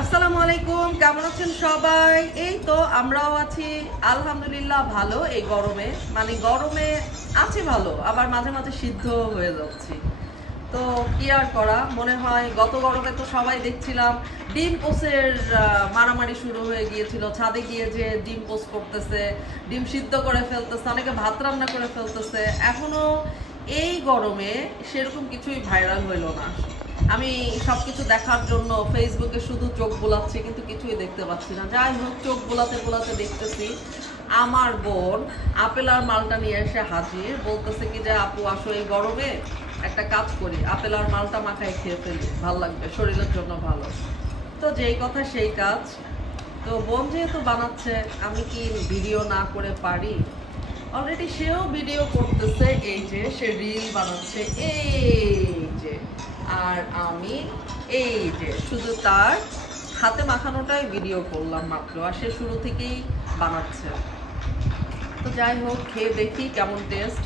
আসসালামু আলাইকুম, কেমন আছেন সবাই? এই তো আমরাও আছি আলহামদুলিল্লাহ ভালো। এই গরমে গরমে আছি ভালো, আবার মাঝে মাঝে সিদ্ধ হয়ে যাচ্ছি। তো কি আর করা, মনে হয় গত গরমে তো সবাই দেখছিলাম ডিম পোস্টের মারামারি শুরু হয়ে গিয়েছিল। ছাদে গিয়ে যে ডিম পোস্ট করতেছে, ডিম সিদ্ধ করে ফেলতেছে, অনেকে ভাত রান্না করে ফেলতেছে। এখনো এই গরমে সেরকম কিছুই ভাইরাল হইল না। আমি সবকিছু দেখার জন্য ফেসবুকে শুধু চোখ বোলাচ্ছি, কিন্তু কিছুই দেখতে পাচ্ছি না। যাই হোক, চোখ বোলাতে বোলাতে দেখতেছি আমার বোন আপেল আর মালটা নিয়ে এসে হাজির। বলতেছে কি যে আপু আসো, এই গরমে একটা কাজ করি, আপেল আর মালটা মাখায় খেয়ে ফেলি, ভালো লাগবে, শরীরের জন্য ভালো। তো যেই কথা সেই কাজ। তো বোন যেহেতু বানাচ্ছে, আমি কি ভিডিও না করে পারি? অলরেডি সেও ভিডিও করতেছে, এই যে সে রিল বানাচ্ছে, এই যে। আর আমি এই যে শুধু তার হাতে মাখানোটাই ভিডিও করলাম মাত্র, আর সে শুরু থেকেই বানাচ্ছে। তো যাই হোক, খেয়ে দেখি কেমন টেস্ট।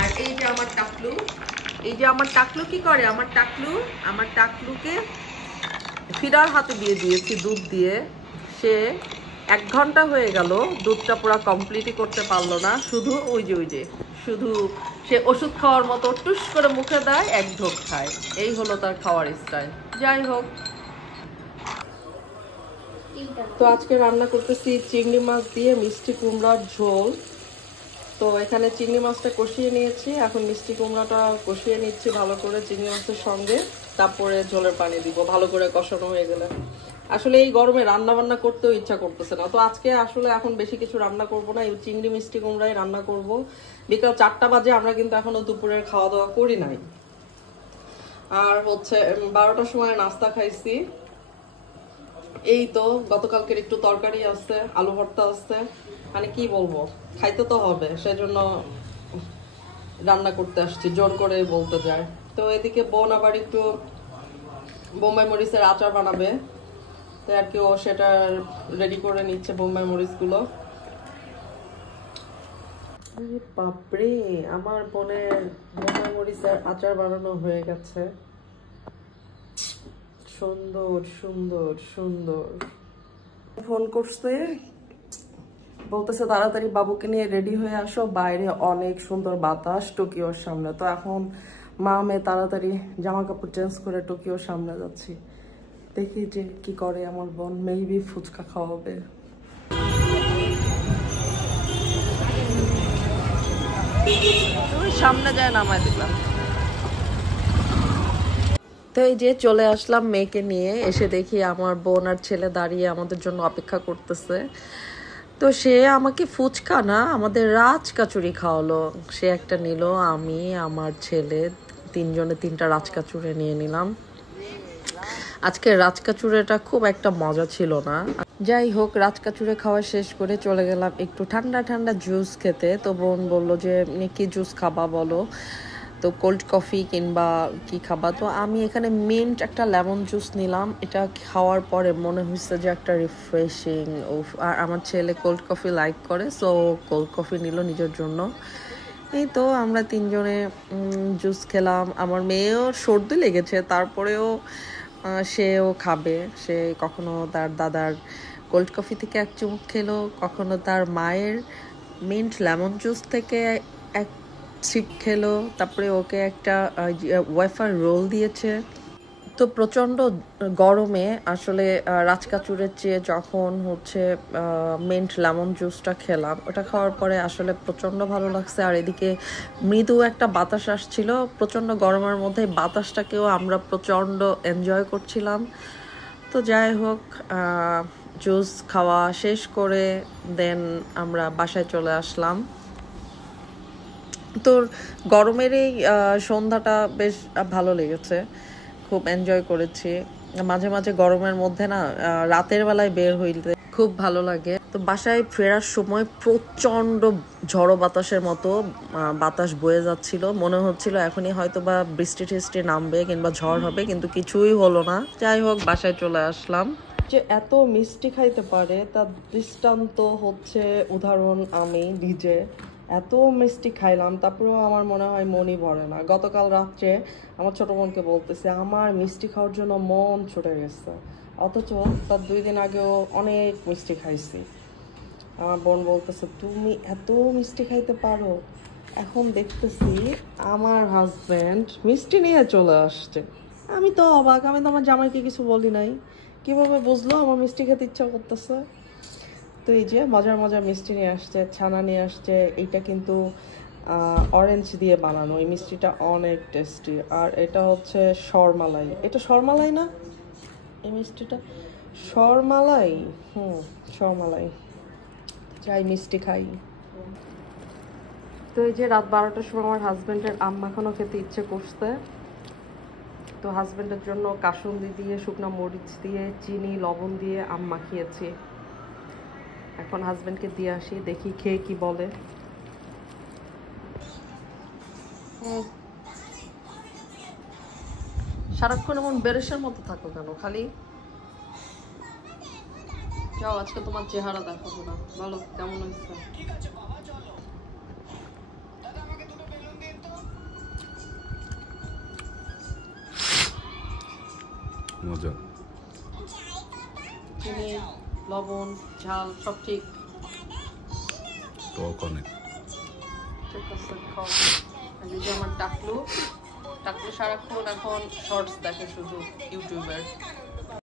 আর এই যে আমার টাকলু, এই যে আমার টাকলু কি করে, আমার টাকলুকে ফিডার হাতে দিয়ে দিয়েছি দুধ দিয়ে। সে 1 ঘন্টা হয়ে গেল, দুধটা পুরো কমপ্লিটই করতে পারলো না। শুধু ওই যে শুধু সে ওষুধ খাওয়ার মতো টুস করে মুখে দেয়, 1 ঢোক খায়। এই হলো তার খাওয়ার স্টাইল। যাই হোক, তো আজকে রান্না করতেছি চিংড়ি মাছ দিয়ে মিষ্টি কুমড়ার ঝোল। তো এখানে চিংড়ি মাছটা কষিয়ে নিয়েছি, এখন মিষ্টি কুমড়াটা কষিয়ে নিচ্ছি ভালো করে চিংড়ি মাছের সঙ্গে। তারপরে ঝোলের পানি দিব ভালো করে কষানো হয়ে গেলে। আসলে এই গরমে রান্না বান্না করতেও ইচ্ছা করতেছে না। তো আজকে আসলে এখন বেশি কিছু রান্না করব না, এই চিংড়ি মিষ্টি কুমড়াই রান্না করব। বিকাল 4টা বাজে, আমরা কিন্তু এখনো দুপুরের খাওয়া দাওয়া করি নাই। আর হচ্ছে 12টার সময় নাস্তা খাইছি। এই তো গতকালকের একটু তরকারি আছে, আলু ভর্তা আছে, কি বলবো, খাইতে তো হবে, সেজন্য রান্না করতে আসছি, জোর করে বলতে যায়। তো এদিকে বোন আবার একটু বোম্বাই মরিচের আচার বানাবে, তো আর কি ও সেটা রেডি করে নিচ্ছে বোম্বাই মরিচগুলো। বাপরে, আমার বোনের বোম্বাই মরিচের আচার বানানো হয়ে গেছে। সুন্দর সুন্দর সুন্দর। ফোন করছে, বলতেছে তাড়াতাড়ি বাবুকে নিয়ে রেডি হয়ে আসো, বাইরে অনেক সুন্দর বাতাস টোকিওর সামনে। তো এখন মা মেয়ে তাড়াতাড়ি জামা কাপড় চেঞ্জ করে টোকিওর সামনে যাচ্ছি। দেখি যে কি করে আমার বোন, মেবি ফুচকা খাওয়াবে। সামনে যায় নামায় দিলাম। তো এই যে চলে আসলাম মেয়েকে নিয়ে, এসে দেখি আমার বোন আর ছেলে দাঁড়িয়ে আমাদের জন্য অপেক্ষা করতেছে। তো সে আমাকে ফুচকা না, আমাদের রাজকাচুরি খাওয়ালো। সে একটা নিল, আমি আমার ছেলে 3 জনে 3টা রাজকাচুরি নিয়ে নিলাম। আজকে রাজকাচুরিটা খুব একটা মজা ছিল না। যাই হোক, রাজকাচুরি খাওয়া শেষ করে চলে গেলাম একটু ঠান্ডা ঠান্ডা জুস খেতে। তো বোন বললো যে কি জুস খাবা বলো, তো কোল্ড কফি কিংবা কি খাবা। তো আমি এখানে মিন্ট একটা লেমন জুস নিলাম। এটা খাওয়ার পরে মনে হচ্ছে যে একটা রিফ্রেশিং। আর আমার ছেলে কোল্ড কফি লাইক করে, সো কোল্ড কফি নিল নিজের জন্য। এই তো আমরা 3 জনে জুস খেলাম। আমার মেয়েও সর্দি লেগেছে, তারপরেও সেও খাবে। সে কখনো তার দাদার কোল্ড কফি থেকে 1 চুমুক খেলো, কখনো তার মায়ের মিন্ট লেমন জুস থেকে 1 সিপ খেলো। তারপরে ওকে একটা ওয়েফার রোল দিয়েছে। তো প্রচণ্ড গরমে আসলে রাজকাচুরের চেয়ে যখন হচ্ছে মিন্ট লেমন জুসটা খেলাম, ওটা খাওয়ার পরে আসলে প্রচণ্ড ভালো লাগছে। আর এদিকে মৃদু একটা বাতাস আসছিল, প্রচণ্ড গরমের মধ্যে বাতাসটাকেও আমরা প্রচণ্ড এনজয় করছিলাম। তো যাই হোক, জুস খাওয়া শেষ করে দেন আমরা বাসায় চলে আসলাম। তো গরমের এই সন্ধ্যাটা বেশ ভালো লেগেছে, খুব এনজয় করেছি। মাঝে মাঝে গরমের মধ্যে না রাতের বেলায় বের হইলে খুব ভালো লাগে। তো বাসায় ফেরার সময় প্রচণ্ড ঝড়ো বাতাসের মতো বাতাস বয়ে যাচ্ছিল, মনে হচ্ছিল এখনই হয়তো বা বৃষ্টি টিষ্টি নামবে কিংবা ঝড় হবে, কিন্তু কিছুই হলো না। যাই হোক, বাসায় চলে আসলাম। যে এত মিষ্টি খাইতে পারে তার দৃষ্টান্ত হচ্ছে, উদাহরণ আমি নিজে। এত মিষ্টি খাইলাম, তারপরেও আমার মনে হয় মনই ভরে না। গতকাল রাত্রে আমার ছোট বোনকে বলতেছে আমার মিষ্টি খাওয়ার জন্য মন ছুটে গেছে, অথচ তার 2 দিন আগেও অনেক মিষ্টি খাইছি। আমার বোন বলতেছে তুমি এত মিষ্টি খাইতে পারো। এখন দেখতেছি আমার হাজব্যান্ড মিষ্টি নিয়ে চলে আসছে। আমি তো অবাক, আমি তো আমার জামাইকে কিছু বলি নাই, কিভাবে বুঝলো আমার মিষ্টি খেতে ইচ্ছা করতেছে। তো এই যে মজার মজার মিষ্টি নিয়ে আসছে, ছানা নিয়ে আসছে। এইটা কিন্তু অরেঞ্জ দিয়ে বানানো, এই মিষ্টিটা অনেক টেস্টি। আর এটা হচ্ছে শরমালাই, এটা শরমালাই না, এই মিষ্টিটা শরমালাই। শরমালাই। যাই মিষ্টি খাই। তো এই যে রাত 12টার সময় আমার হাজব্যান্ডের আম মাখানো খেতে ইচ্ছে করছে, তো হাজব্যান্ডের জন্য কাসুন্দি দিয়ে, শুকনো মরিচ দিয়ে, চিনি লবণ দিয়ে আম মাখিয়েছি। এখন হাজব্যান্ডকে দিয়ে আসি, দেখি খেয়ে কি বলে। সারাক্ষণ এমন বেরেসের মতো থাকো কেন? খালি যাও, আজকে তোমার চেহারা দেখাবো না। বলো কেমন হয়েছে? মজা। চিনি লবণ ঝাল সব ঠিক? টক অনেক। ঠিক আছে, খাও। এই যে আমার টাকলু সারাক্ষণ এখন শর্টস দেখে শুধু ইউটিউবের।